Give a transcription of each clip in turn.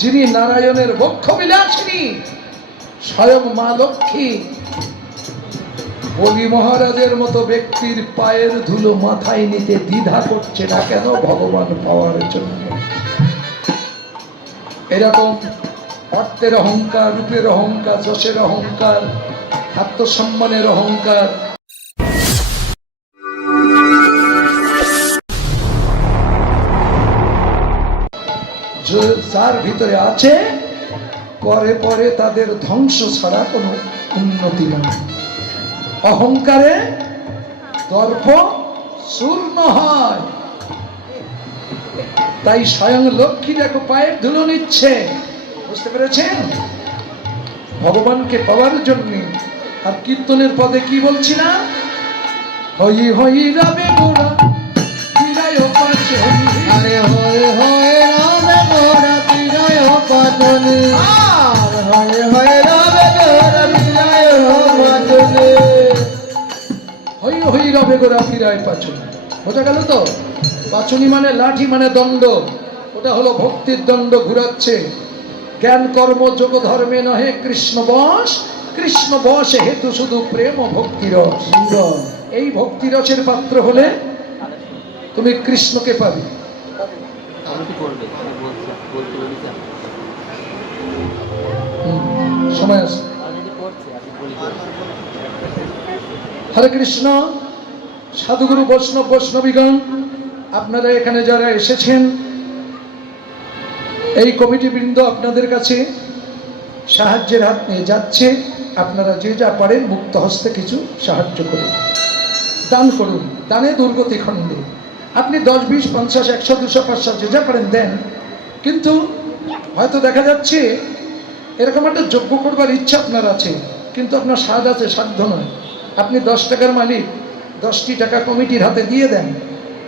যিনি নারায়ণের বক্ষ বিলাসিনী স্বয়ং মা লক্ষ্মী, বলি মহারাজের মতো ব্যক্তির পায়ের ধুলো মাথায় নিতে দ্বিধা করছে না কেন? ভগবান পাওয়ার জন্য। এরকম অর্থের অহংকার, রূপের অহংকার, যশের অহংকার, আত্মসম্মানের অহংকার যার ভিতরে আছে, পরে পরে তাদের ধ্বংস ছাড়া কোনো উন্নতি নয়। অহংকারে দর্প চূর্ণ হয়। তাই স্বয়ং লক্ষ্মী দেখো পায়ের ধুলো নিচ্ছে, বুঝতে পেরেছেন? ভগবানকে পাওয়ার জন্য। আর কীর্তনের পদে কি বলছি না? হই হই রবে গোরা বিরায় পাছে, আরে হয়ে হয়ে রবে গোরা বিজয় পাচনে, আর হয়ে হয়ে রবে গোরা বিজয় পাচনে, হই হই রবে গোরা ফিরায় পাচনি। বোঝা গেল তো? পাচনি মানে লাঠি, মানে দণ্ড। ওটা হলো ভক্তির দণ্ড ঘুরাচ্ছে। জ্ঞান কর্ম যোগ ধর্মে নহে কৃষ্ণ বশ, কৃষ্ণ বশ হেতু শুধু প্রেম ও ভক্তিরস। এই ভক্তিরসের পাত্র হলে তুমি কৃষ্ণকে পাবে। সময় আছে। হরে কৃষ্ণ। সাধুগুরু বৈষ্ণব বৈষ্ণবীগণ, আপনারা এখানে যারা এসেছেন, এই কমিটি বৃন্দ আপনাদের কাছে সাহায্যের হাত নিয়ে যাচ্ছে। আপনারা যে যা পারেন মুক্ত হস্তে কিছু সাহায্য করুন, দান করুন। দানে দুর্গতি খণ্ডে। আপনি 10, 20, 50, 100, 200, 500 যে যা পারেন দেন। কিন্তু হয়তো দেখা যাচ্ছে এরকম একটা যজ্ঞ করবার ইচ্ছা আপনার আছে, কিন্তু আপনার সাধ্য আছে, সাধ্য নয়। আপনি 10 টাকার মালিক, 10টি টাকা কমিটির হাতে দিয়ে দেন।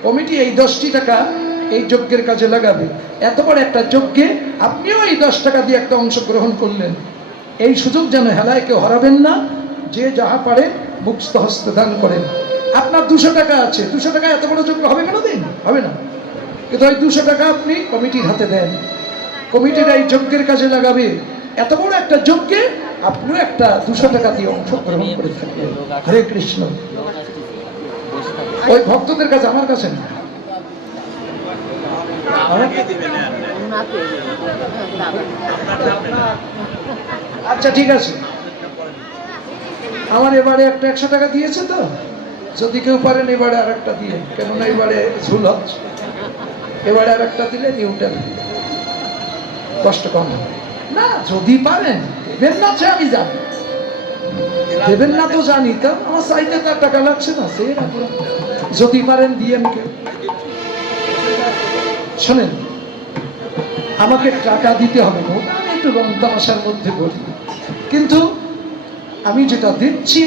কমিটি এই 10টি টাকা এই যজ্ঞের কাজে লাগাবে। এত বড় একটা যজ্ঞে আপনিও এই 10 টাকা দিয়ে একটা অংশ গ্রহণ করলেন। এই সুযোগ যেন হেলায় কেউ হারাবেন না। যে যাহা পারে মুক্ত হস্তে দান করেন। আপনার 200 টাকা আছে, 200 টাকা এত বড় যজ্ঞ হবে কেন? দিন, হবে না। কিন্তু ওই 200 টাকা আপনি কমিটির হাতে দেন। কমিটির এই যজ্ঞের কাজে লাগাবে। এত বড় একটা যজ্ঞে আপনিও একটা 200 টাকা দিয়ে অংশগ্রহণ করে থাকবেন। হরে কৃষ্ণ। ওই ভক্তদের কাছে, আমার কাছে না। আচ্ছা ঠিক আছে। আমার এবারে একটা 100 টাকা দিয়েছে তো, যদি কেউ পারেন এবারে আর একটা দিয়ে, কেননা এবারে ঝুল হচ্ছে। এবারে আর একটা দিলে নিউটন কষ্ট কম হবে না। যদি পারেন দেবেন না, সে আমি জানি দেবেন না, তো জানি। তো আমার চাইতে তার টাকা লাগছে না, সে যদি পারেন দিয়ে কেউ। শোনেন, আমাকে টাকা দিতে হবে না, আমি একটু রং তামাশার মধ্যে বলি, কিন্তু আমি যেটা দিচ্ছি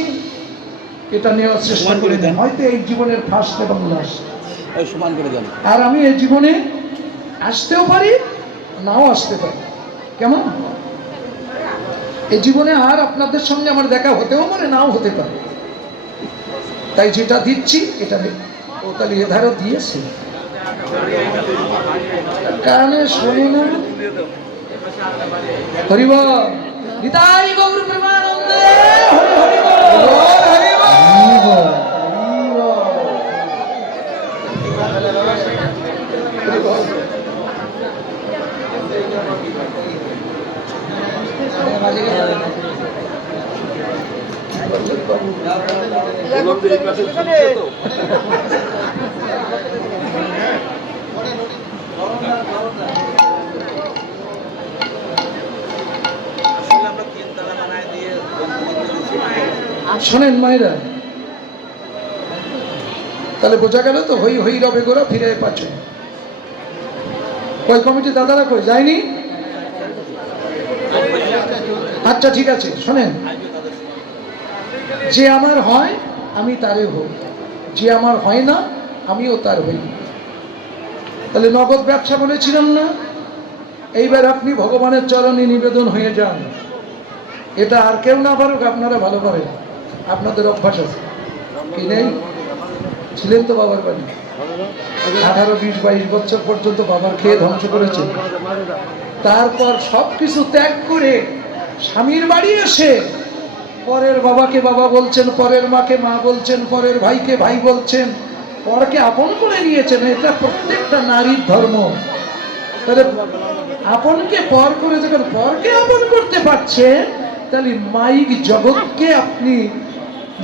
এটা নেওয়ার চেষ্টা করে দেন। হয়তো এই জীবনের ফার্স্ট এবং লাস্ট, সমান করে দেন। আর আমি এই জীবনে আসতেও পারি, নাও আসতে পারি। কেমন? এই জীবনে আর আপনাদের সঙ্গে আমার দেখা হতেও পারে, নাও হতে পারে। তাই যেটা দিচ্ছি এটা ও তাহলে এধারও দিয়েছে, কারণে শোনে না। হরি বল, নিতাই গৌর প্রেমানন্দে। হরি হরি বল, হরি বল, হরি বল, হরি বল। শোনেন মায়েরা, তাহলে বোঝা গেল তো? হই হই রবে গোরা ফিরে পাচ্ছে। কই কমিটি দাদারা কই যায়নি? আচ্ছা ঠিক আছে। শোনেন, যে আমার হয় আমি তারে হই, যে আমার হয় না আমিও তার হই। তাহলে নগদ ব্যবসা বলেছিলাম না? এইবার আপনি ভগবানের চরণে নিবেদন হয়ে যান। এটা আর কেউ না পারুক, আপনারা ভালো করেন, আপনাদের অভ্যাস আছে কি নেই? ছিলেন তো বাবার বাড়ি, 18, 20, 22 বছর পর্যন্ত বাবার খেয়ে ধ্বংস করেছে। তারপর সবকিছু ত্যাগ করে স্বামীর বাড়ি এসে পরের বাবাকে বাবা বলছেন, পরের মাকে মা বলছেন, পরের ভাইকে ভাই বলছেন, পরকে আপন করে নিয়েছেন। এটা প্রত্যেকটা নারীর ধর্ম। তাহলে আপনকে পর করে যখন পরকে আপন করতে পারছেন, তাহলে মাইক জগৎকে আপনি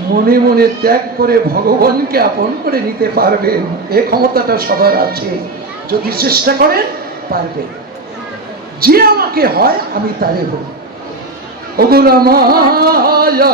মনে মনে ত্যাগ করে ভগবানকে আপন করে নিতে পারবেন। এ ক্ষমতাটা সবার আছে, যদি চেষ্টা করেন পারবেন। যে আমাকে হয় আমি তারে হই। ওগুলা মায়া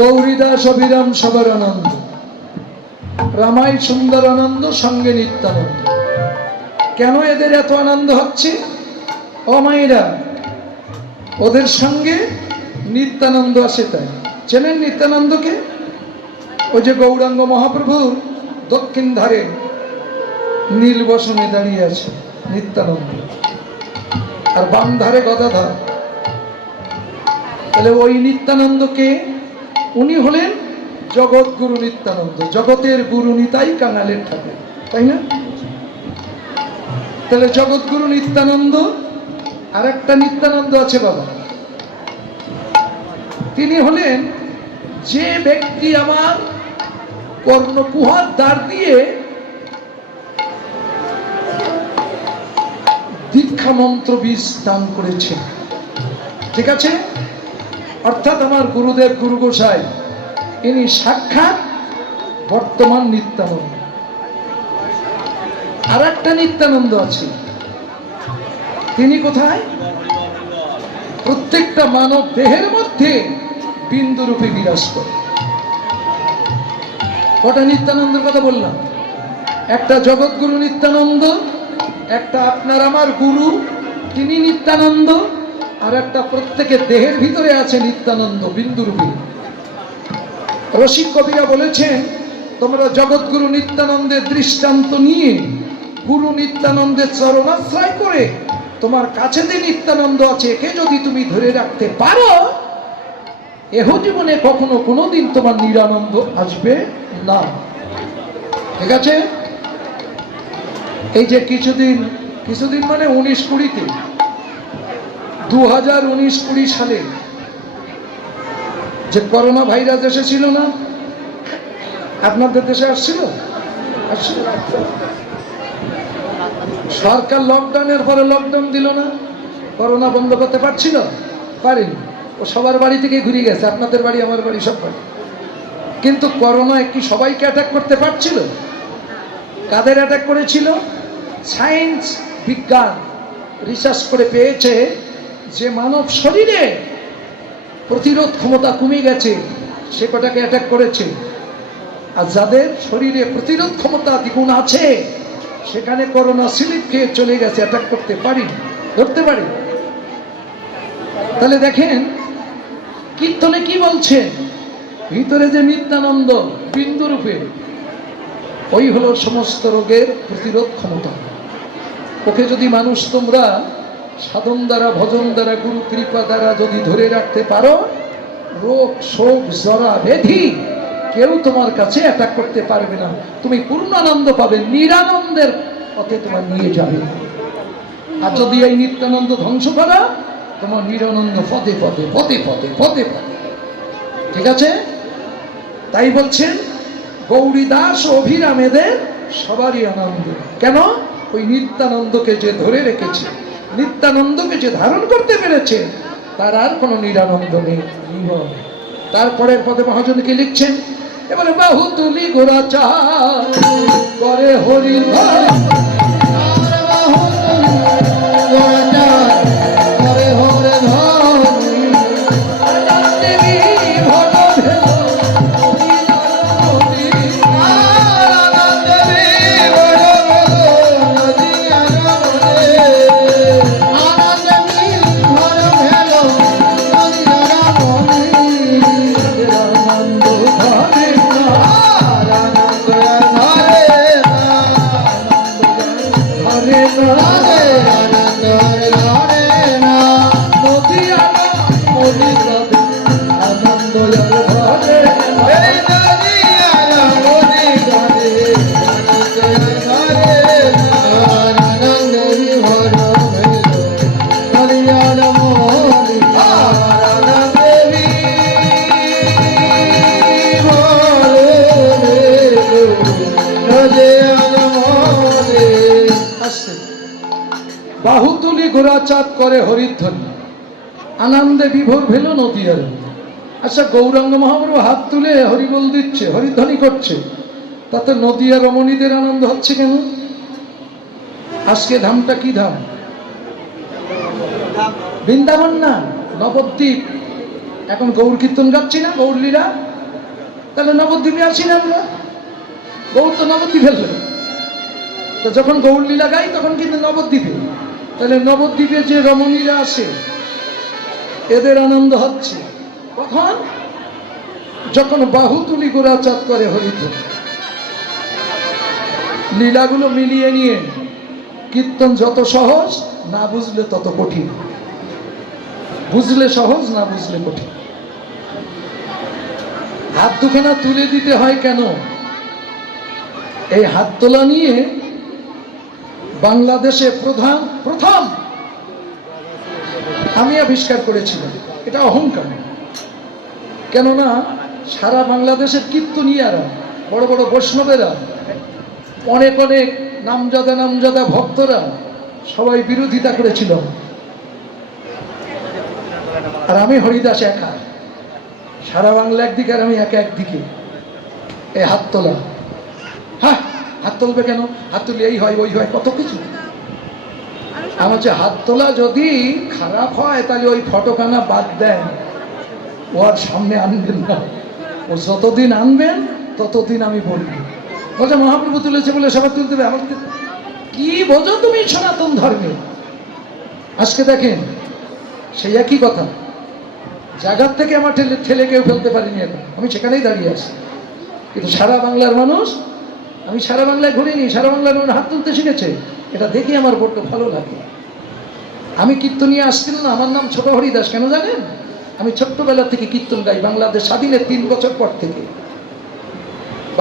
গৌরীদাস অভিরাম সবার আনন্দ, রামাই সুন্দর আনন্দ, সঙ্গে নিত্যানন্দ। কেন এদের এত আনন্দ হচ্ছে? ও মায়েরা, ওদের সঙ্গে নিত্যানন্দ আছে তাই। চেনেন নিত্যানন্দকে? ওই যে গৌরাঙ্গ মহাপ্রভুর দক্ষিণ ধারে নীল বসনে দাঁড়িয়ে আছে নিত্যানন্দ, আর বাম ধারে গদাধর। তাহলে ওই নিত্যানন্দকে, উনি হলেন জগৎ গুরু নিত্যানন্দ, জগতের গুরু নিতাই কাঙালের ঠাকুর, তাই না? তাহলে জগৎ গুরু নিত্যানন্দ, আর একটা নিত্যানন্দ আছে বাবা। তিনি হলেন যে ব্যক্তি আমার কর্ণকুহার দ্বার দিয়ে দীক্ষা মন্ত্র বীজ দান করেছেন। ঠিক আছে? অর্থাৎ আমার গুরুদেব গুরু গোসাই ইনি সাক্ষাৎ বর্তমান নিত্যানন্দ। আর একটা নিত্যানন্দ আছে, তিনি কোথায়? প্রত্যেকটা মানব দেহের মধ্যে বিন্দুরূপে বিরাজ করে। কটা নিত্যানন্দের কথা বললাম? একটা জগৎগুরু নিত্যানন্দ, একটা আপনার আমার গুরু তিনি নিত্যানন্দ, আর একটা প্রত্যেকের দেহের ভিতরে আছে নিত্যানন্দ বিন্দুরূপী। রসিক কবিরা বলেছেন, তোমরা জগৎগুরু নিত্যানন্দের দৃষ্টান্ত নিয়ে গুরু নিত্যানন্দের চরণাশ্রয় করে তোমার কাছে যে নিত্যানন্দ আছে একে যদি তুমি ধরে রাখতে পারো, এহ জীবনে কখনো কোনোদিন তোমার নিরানন্দ আসবে না। ঠিক আছে? এই যে কিছুদিন মানে 19-20-তে 2019-20 সালে যে করোনা ভাইরাস এসেছিল না, আপনাদের দেশে আসছিল? সরকার লকডাউনের পরে লকডাউন দিল না, করোনা বন্ধ করতে পারছিল? পারেনি। ও সবার বাড়ি থেকে ঘুরে গেছে, আপনাদের বাড়ি আমার বাড়ি সব বাড়ি। কিন্তু করোনা কি সবাইকে অ্যাটাক করতে পারছিল? কাদের অ্যাটাক করেছিল? সায়েন্স বিজ্ঞান রিসার্চ করে পেয়েছে যে মানব শরীরে প্রতিরোধ ক্ষমতা কমে গেছে সে কটাকে অ্যাটাক করেছে, আর যাদের শরীরে প্রতিরোধ ক্ষমতা দ্বিগুণ আছে সেখানে করোনা স্লিপ খেয়ে চলে গেছে, অ্যাটাক করতে পারি, ধরতে পারি। তাহলে দেখেন কীর্তনে কি বলছেন, ভিতরে যে নিত্যানন্দ বিন্দুরূপে, ওই হলো সমস্ত রোগের প্রতিরোধ ক্ষমতা। ওকে যদি মানুষ তোমরা সাধন দ্বারা ভজন দ্বারা গুরু কৃপা দ্বারা যদি ধরে রাখতে পারো, রোগ শোক জরা ব্যাধি কেউ তোমার কাছে অ্যাটাক করতে পারবে না, তুমি পূর্ণানন্দ পাবে, নিরানন্দের পথে তোমার নিয়ে যাবে। আর যদি এই নিত্যানন্দ ধ্বংস করা, তোমার নিরানন্দ পদে পদে পদে পদে পদে পদে। ঠিক আছে? তাই বলছেন গৌরীদাস অভিরামেদের সবারই আনন্দ। কেন? ওই নিত্যানন্দকে যে ধরে রেখেছে, নিত্যানন্দকে যে ধারণ করতে পেরেছে, তার আর কোনো নিরানন্দ নেই। তারপরের পদে মহাজন কি লিখছেন? এবারে বাহু তুলি গোরাচা করে হরি বাহুতুলি গোরাচাঁদ করে হরিধ্বনি, আনন্দে বিভোর ভেল নদীয়ার। আচ্ছা, গৌরাঙ্গ মহাপ্রভু হাত তুলে হরিবোল দিচ্ছে, হরিধ্বনি করছে, তাতে নদীয়া রমণীদের আনন্দ হচ্ছে কেন? আজকে ধামটা কি ধাম? বৃন্দাবন না, নবদ্বীপ। এখন গৌর কীর্তন গাচ্ছি না, গৌরলীলা, তাহলে নবদ্বীপে আছি না আমরা? গৌর তো নবদ্বীপ ফেললো, তো যখন গৌরলীলা গাই তখন কিন্তু নবদ্বীপে। তাহলে নবদ্বীপে যে রমণীরা আসে এদের আনন্দ হচ্ছে কখন? যখন বাহু তুলি গোরাচাঁদ করে হরিধ্বনি। লীলাগুলো মিলিয়ে নিয়ে কীর্তন যত সহজ, না বুঝলে তত কঠিন। বুঝলে সহজ, না বুঝলে কঠিন। হাত দুখানা তুলে দিতে হয় কেন? এই হাত তোলা নিয়ে বাংলাদেশে প্রথম আমি আবিষ্কার করেছিলাম। এটা অহংকার, কেননা সারা বাংলাদেশের কীর্তনীয়ারা, বড় বড় বৈষ্ণবেরা, অনেক অনেক নামজাদা ভক্তরা সবাই বিরোধিতা করেছিল, আর আমি হরিদাস একা। সারা বাংলা একদিকে আর আমি একা একদিকে। এই হাত তোলা, হ্যাঁ হাত তুলবে কেন? হাত তুলে এই হয় ওই হয় কত কিছু। আমার যে হাত তোলা যদি খারাপ হয় তাহলে ওই ফটোখানা বাদ দেন, ও আর সামনে আনবেন না। ও যতদিন আনবেন ততদিন আমি বলবো। বলছে মহাপ্রভু তুলেছে বলে সবাই তুলতে হবে। আমার কি বোঝো তুমি সনাতন ধর্মে? আজকে দেখেন সেই একই কথা, জায়গার থেকে আমার ঠেলে কেউ ফেলতে পারিনি এখন, আমি সেখানেই দাঁড়িয়ে আছি। কিন্তু সারা বাংলার মানুষ, আমি সারা বাংলায় ঘুরিনি, সারা বাংলার মানুষ হাত তুলতে শিখেছে, এটা দেখে আমার বড্ড ভালো লাগে। আমি কীর্তনিয়ে আসছিল না, আমার নাম ছোট হরিদাস। কেন জানেন? আমি ছোট্টবেলা থেকে কীর্তন গাই। বাংলাদেশ স্বাধীনের 3 বছর পর থেকে,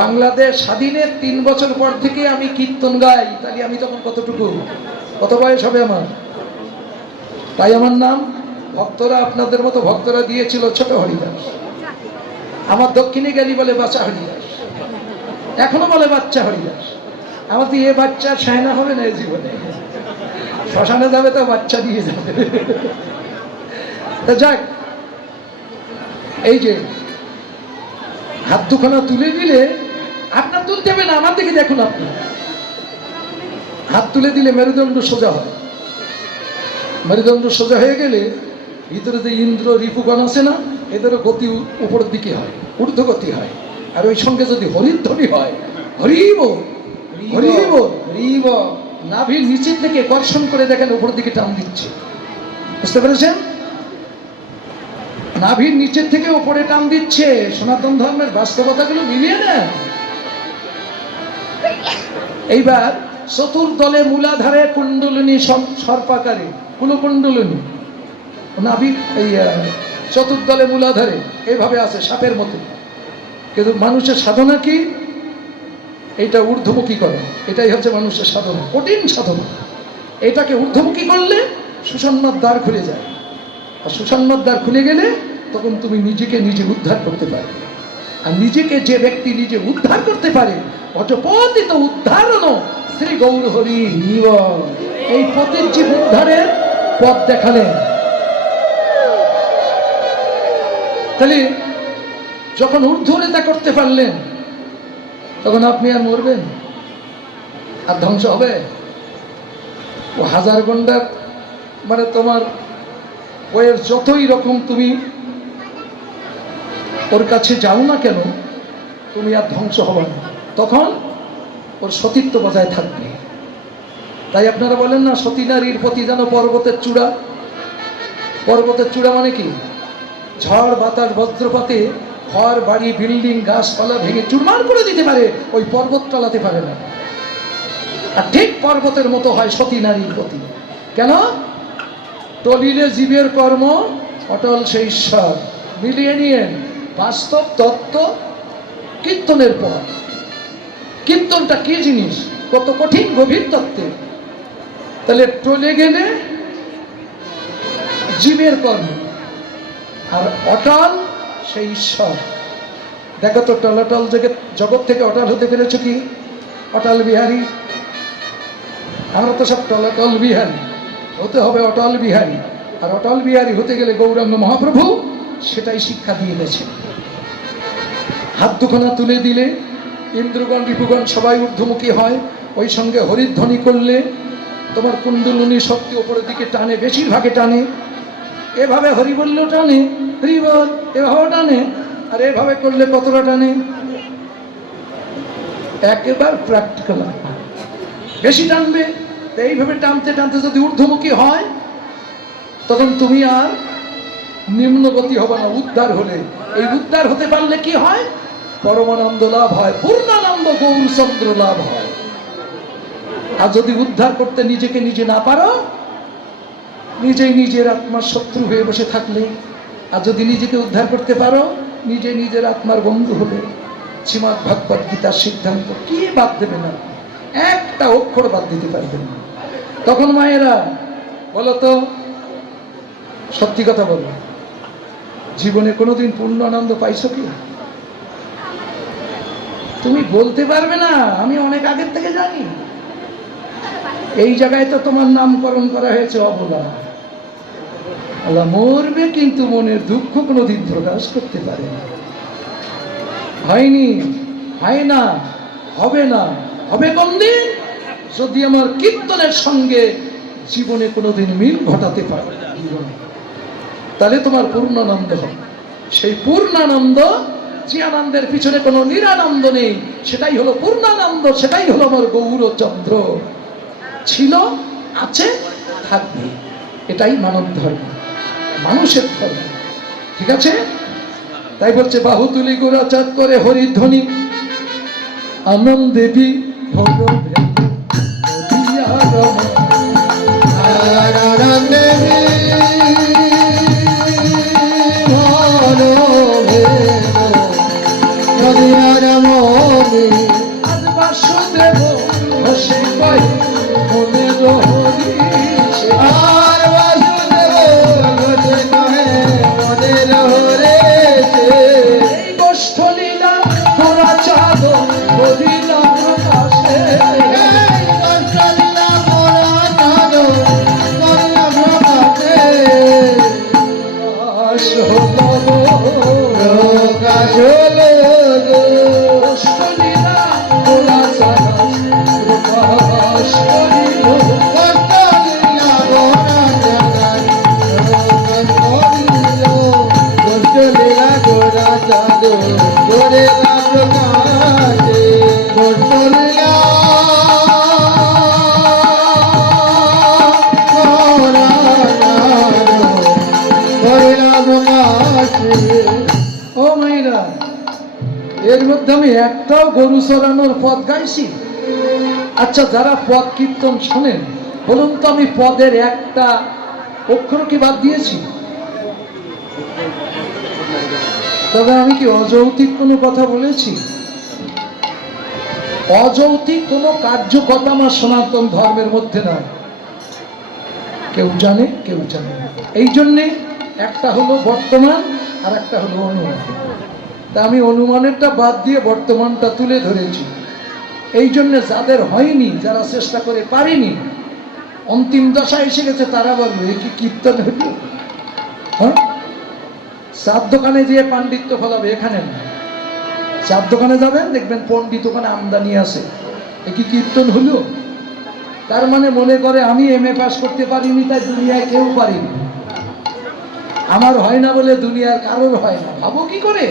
বাংলাদেশ স্বাধীনের 3 বছর পর থেকে আমি কীর্তন গাই। তাহলে আমি তখন কতটুকু, কত বয়স হবে আমার? তাই আমার নাম ভক্তরা, আপনাদের মতো ভক্তরা দিয়েছিল ছোট হরিদাস। আমার দক্ষিণে গেলি বলে বাচ্চা হরিদাস, এখনো বলে বাচ্চা হরিদাস। আমার তো এ বাচ্চার সায়না হবে না এই জীবনে, শ্মশানে যাবে তো বাচ্চা দিয়ে যাবে। তা যাক, এই যে হাত দুখানা তুলে দিলে, আপনার তুলতে হবে না, আমার দিকে দেখুন। আপনি হাত তুলে দিলে মেরুদণ্ড সোজা হয়। মেরুদণ্ড সোজা হয়ে গেলে ভিতরে যে ইন্দ্র রিপুগণ আছে না, এদেরও গতি উপরের দিকে হয়, ঊর্ধ্বগতি হয়। আর ওই সঙ্গে যদি হরিধ্বনি হয়, হরিব হরিব হরিব, নাভির নিচের থেকে কর্ষণ করে দেখেন উপরের দিকে টান দিচ্ছে। বুঝতে পেরেছেন? নাভির নিচের থেকে উপরে টান দিচ্ছে। সনাতন ধর্মের বাস্তবতাগুলো মিলিয়ে নেন। এইবার চতুর্দলে মূলাধারে কুণ্ডলিনী সর্পাকারে, কুলকুণ্ডলিনী নাভি এই চতুর্দলে মূলাধারে এইভাবে আছে সাপের মতো। কিন্তু মানুষের সাধনা কি? এইটা ঊর্ধ্বমুখী করে, এটাই হচ্ছে মানুষের সাধনা, কঠিন সাধনা। এটাকে ঊর্ধ্বমুখী করলে সুষন্নর দ্বার খুলে যায়। আর সুষন্নর দ্বার খুলে গেলে তখন তুমি নিজেকে নিজে উদ্ধার করতে পারবে। আর নিজেকে যে ব্যক্তি নিজে উদ্ধার করতে পারে, অজপতিত উদ্ধারণ শ্রী গৌর হরি। এই পতির উদ্ধারের পথ দেখালেন। তাহলে যখন ঊর্ধ্বরেতা করতে পারলেন, তখন আপনি আর মরবেন আর ধ্বংস হবে? ও হাজার গন্ডার মানে তোমার বইয়ের যতই রকম তুমি ওর কাছে যাও না কেন, তুমি আর ধ্বংস হবে না। তখন ওর সতীত্ব বজায় থাকবে। তাই আপনারা বলেন না, সতী নারীর প্রতি যেন পর্বতের চূড়া। পর্বতের চূড়া মানে কি? ঝড় বাতাস বজ্রপাতে ঘর বাড়ি বিল্ডিং গাছপালা ভেঙে চুরমার করে দিতে পারে, ওই পর্বত টলাতে পারে না। আর ঠিক পর্বতের মতো হয় সতী নারীর প্রতি। কেন? টলিলে জীবের কর্ম অটল সেই ঈশ্বর। মিলিয়ে নিয়ে বাস্তব তত্ত্ব কীর্তনের পর। কীর্তনটা কি জিনিস, কত কঠিন গভীর তত্ত্বের। তাহলে টলে গেলে জীবের কর্ম, আর অটল সেই ঈশ্বর। দেখো তো টলাটল জগৎ থেকে অটল হতে পেরেছ কি? অটল বিহারী। আমরা তো সব টলাটল বিহারী, হতে হবে অটল বিহারী। আর অটল বিহারী হতে গেলে গৌরাঙ্গ মহাপ্রভু সেটাই শিক্ষা দিয়ে গেছে। হাত দুখানা তুলে দিলে ইন্দ্রগণ রিপুগণ সবাই ঊর্ধ্বমুখী হয়। ওই সঙ্গে হরিধ্বনি করলে তোমার কুণ্ডলিনী শক্তি উপরের দিকে টানে, বেশিরভাগে টানে। এভাবে হরি বললেও টানে, হরি বল এভাবে টানে। আর এভাবে করলে কতটা টানে? একেবারে প্র্যাকটিক্যাল, বেশি টানবে। এইভাবে টানতে টানতে যদি ঊর্ধ্বমুখী হয়, তখন তুমি আর নিম্নগতি হবে না। উদ্ধার হলে, এই উদ্ধার হতে পারলে কি হয়? পরমানন্দ লাভ হয়, পূর্ণানন্দ গৌরচন্দ্র লাভ হয়। আর যদি উদ্ধার করতে নিজেকে নিজে না পারো, নিজেই নিজের আত্মার শত্রু হয়ে বসে থাকলে। আর যদি নিজেকে উদ্ধার করতে পারো, নিজে নিজের আত্মার বন্ধু হলে, শ্রীমদ্ ভগবদ্ গীতার সিদ্ধান্ত কি বাদ দেবে না, একটা অক্ষর বাদ দিতে পারবেন না। তখন মায়েরা বলো তো, সত্যি কথা বলো, জীবনে কোনোদিন পূর্ণ আনন্দ পাইছো কি? তুমি বলতে পারবে না, আমি অনেক আগের থেকে জানি। এই জায়গায় তো তোমার নামকরণ করা হয়েছে অবলা। আল্লাহ মরবে কিন্তু মনের দুঃখ কোনোদিন প্রকাশ করতে পারে না। হয়নি, হয় না, হবে না, হবে কোন দিন? যদি আমার কীর্তনের সঙ্গে জীবনে কোনোদিন মিল ঘটাতে পারে, তাহলে তোমার পূর্ণানন্দ হবে। সেই পূর্ণানন্দ, যে আনন্দের পিছনে কোনো নিরানন্দ নেই, সেটাই হলো পূর্ণানন্দ, সেটাই হলো আমার গৌরচন্দ্র। ছিল, আছে, থাকবে। এটাই মানব ধর্ম, মানুষের ধর্ম। ঠিক আছে? তাই বলছে বাহু তুলি গোরাচাঁদ করে হরিধ্বনি, আনন্দেবী ভোগ বাসুদেব হসে কয় মনে রহরি আর বাসুদেব ঘটে কহে মনে রহরে এই গোষ্ঠ লীলা তোরা চাঁদ হরিলা প্রকাশে প্রকাশ হলো গোষ্ঠ লীলা তোরা চাঁদ প্রকাশ করিল ও মাইরা, এর মধ্যে আমি একটাও গরু চড়ানোর পদ গাইছি? আচ্ছা, যারা পদ কীর্তন শোনেন বলুন তো, আমি পদের একটা অক্ষর কি বাদ দিয়েছি? তবে আমি কি অযৌক্তিক কোনো কথা বলেছি? অযৌক্তিক কোনো কার্যকতা আমার সনাতন ধর্মের মধ্যে নয়। কেউ জানে, কেউ জানে না। এই জন্যে একটা হলো বর্তমান আর একটা হলো অনুমান। তা আমি অনুমানেরটা বাদ দিয়ে বর্তমানটা তুলে ধরেছি। এই জন্যে যাদের হয়নি, যারা চেষ্টা করে পারেনি, অন্তিম দশায় এসে গেছে, তারা বলবে এ কি কীর্তন হইল? হ্যাঁ, চার দোকানে যেয়ে পাণ্ডিত্য ফলাবে, এখানে না। চার দোকানে যাবেন, দেখবেন পণ্ডিত ওখানে আমদানি আছে। এ কি কীর্তন হলো? তার মানে মনে করে আমি MA পাস করতে পারিনি, তাই দুনিয়ায় কেউ পারিনি। আমার হয় না বলে দুনিয়ার কারোর হয় না। ভাবো কি করে?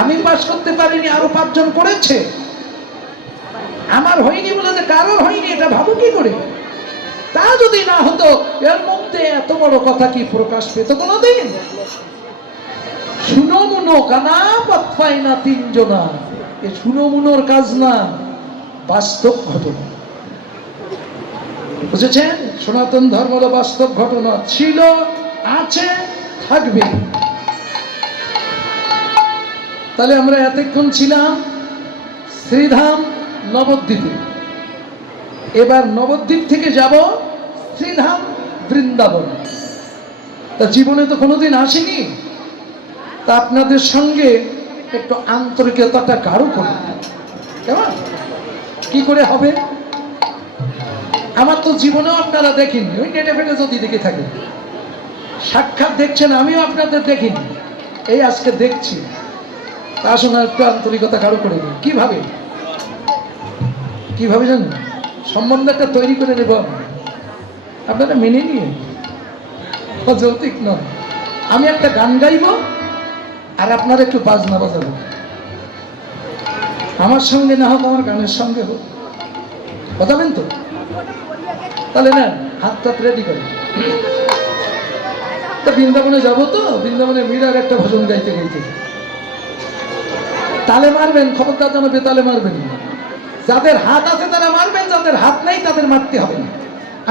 আমি পাস করতে পারিনি, আরো 5 জন করেছে। আমার হয়নি বলে যে কারোর হয়নি, এটা ভাবো কি করে? তা যদি না হতো, এর মধ্যে এত বড় কথা কি প্রকাশ পেত কোনোদিন? শুনো মুনো কানা পাত্তাই না 3 জনা, এ শুনো মুনোর কাজ না, বাস্তব ঘটনা। বুঝেছেন? সনাতন ধর্ম হলো বাস্তব ঘটনা, ছিল, আছে, থাকবে। তাহলে আমরা এতক্ষণ ছিলাম শ্রীধাম নবদ্বীপে, এবার নবদ্বীপ থেকে যাব শ্রীধাম বৃন্দাবন। তা জীবনে তো কোনোদিন আসেনি, তা আপনাদের সঙ্গে একটু আন্তরিকতাটা গাঢ় করব। কেমন? কি করে হবে? আমার তো জীবনেও আপনারা দেখিনি, ওই নেটে ফেটে যদি দেখে থাকেন। সাক্ষাৎ দেখছেন, আমিও আপনাদের দেখিনি, এই আজকে দেখছি। তা আসুন একটু আন্তরিকতা গাঢ় করে নিই। কিভাবে কিভাবে জানেন? সম্বন্ধ একটা তৈরি করে নেব, আপনারা মেনে নিয়ে, অযৌক্তিক নয়। আমি একটা গান গাইব আর আপনারা একটু বাজনা বাজাবো। আমার সঙ্গে না হোক, আমার গানের সঙ্গে হোক। বাজাবেন তো? তাহলে না, হাতটা রেডি করেন। তা বৃন্দাবনে যাবো তো, বৃন্দাবনে মীরার একটা ভজন গাইতে গাইতে তালে মারবেন, খবরদার যেন বেতালে মারবেন না। যাদের হাত আছে তারা মারবেন, যাদের হাত নেই তাদের মারতে হবে না।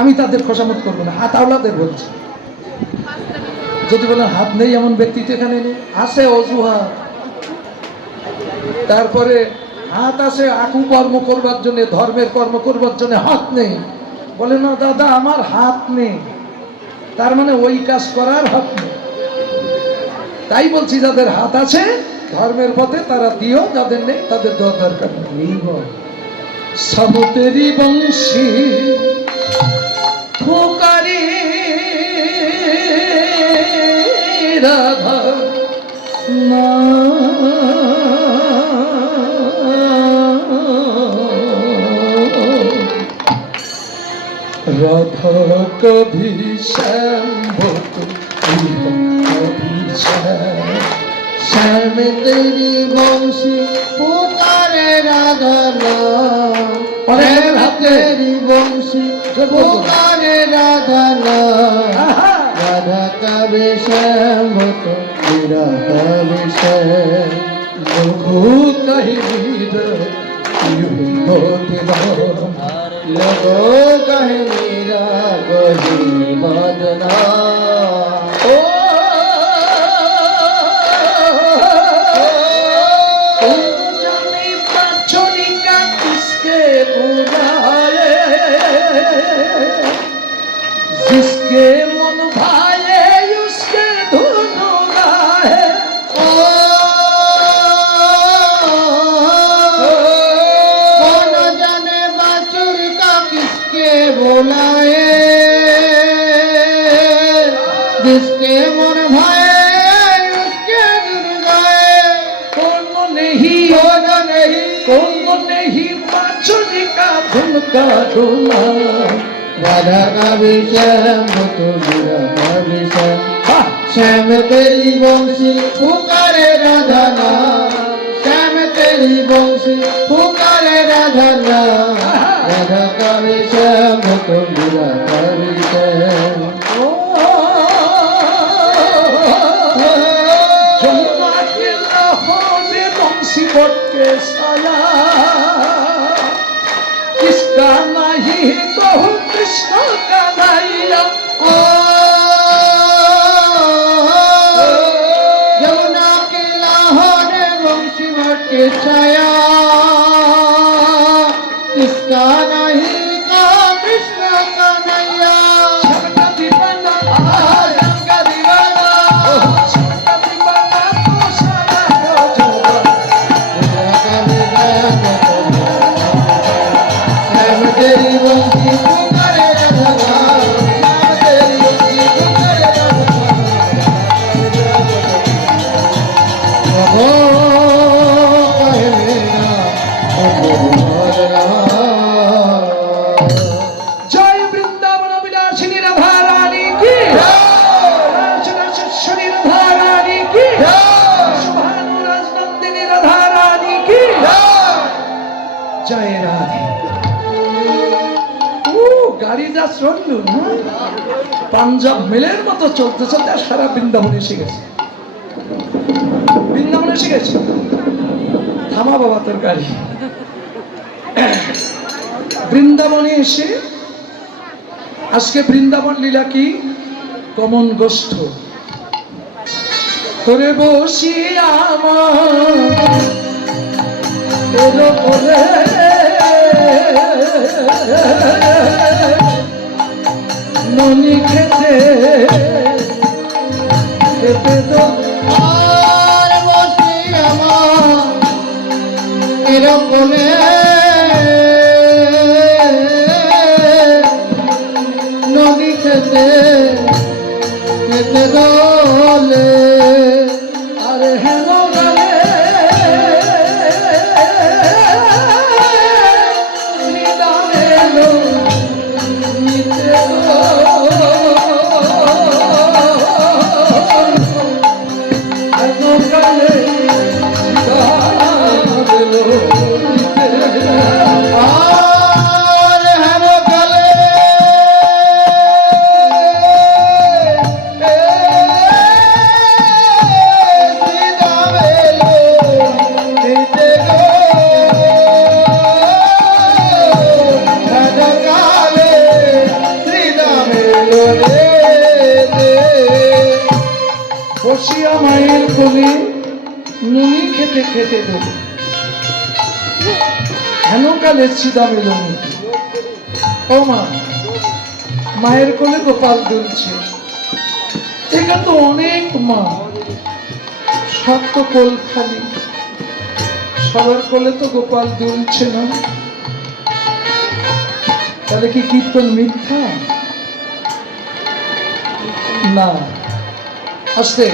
আমি তাদের খোসামত করবো না, হাত আওলাদের বলছি। যদি বলেন হাত নেই এমন ব্যক্তি তো এখানে নেই, আছে অজুহাত। তারপরে হাত আছে আকু কর্ম করবার জন্য, ধর্মের কর্ম করবার জন্য হাত নেই। বলে না দাদা আমার হাত নেই, তার মানে ওই কাজ করার হাত নেই। তাই বলছি যাদের হাত আছে ধর্মের পথে তারা দিও, যাদের নেই তাদের দেওয়ার দরকার নেই। সব তেরি বংশী ফুকারি রাধা না राधा कभी श्याम हो तो कभी श्याम श्याम तेरी बंशी पुकारे राधा नाम श्याम तेरी बंशी पुकारे राधा नाम राधा कभी श्याम हो तो मेरा कभी श्याम लघु कही मीरा यूं हो दिलाम लगो कहे मेरा गोही बदना ओ जाने पाचोनिका किसके बुलाए जिसके मन भाए उसके धुन गाए कौन जाने बाचुर का किसके बोलाए जिसके मन भाए उसके धुन गाए कौन नहीं पाचोनिका धुन का डोला राधा का विषम तो मेरा का विषम श्याम तेरी बंशी पुकारे राधा नाम श्याम तेरी बंशी पुकारे राधा नाम राधा का विषम तो मेरा का विषम जमुना के लहरे बंसी बट के साया किसका नहीं कहूँ कृष्ण का नैया यमुना के लाहौरे बंशी भट के छाया किसका नहीं का कृष्ण का नैया सबका दीवाना सबका दीवाना सबका दीवाना तो सारा हो जाओ श्याम तेरी बंशी पुकारे राधा नाम श्याम तेरी बंशी पुकारे राधा नाम ओ कहे मेरा भगवान जय वृंदावन विलासिनी राधा रानी की राजराजेश्वरी राधा रानी की सुभानु राजनंदिनी राधा रानी की जय राधे গাড়ি যা চললো না পাঞ্জাব মেলের মতো চলতে চলতে আর সারা বৃন্দাবনে এসে গেছে বৃন্দাবনে এসে গেছে থামা বাবা তোর গাড়ি বৃন্দাবনে এসে আজকে বৃন্দাবন লীলা কি কমন গোষ্ঠ করে বসি আমার করে ননি খেতে খেতে তো আর বসি আমার এরকমে নদী খেতে খেতে দোলে আরে হেন গালে শ্রীরামে লো নিতে হেন গালে শ্রীরামে লো নিতে আর হেন কালে বসিয়া মায়ের কোলে নুনি খেতে খেতে দেব হেনকালে ছিদা মেলনি ও মা মায়ের কোলে গোপাল দুলছে এটা তো অনেক মা সব তো কোল খালি সবার কোলে তো গোপাল দুলছে না তাহলে কি কীর্তন মিথ্যা না আস্তে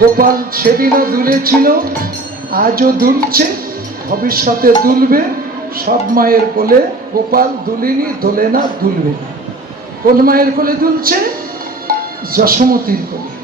গোপাল সেদিনও দুলেছিল আজও দুলছে ভবিষ্যতে দুলবে সব মায়ের কোলে গোপাল দুলিনি, দোলে না, দুলবে না। কোন মায়ের কোলে দুলছে? যশোমতীর কোলে।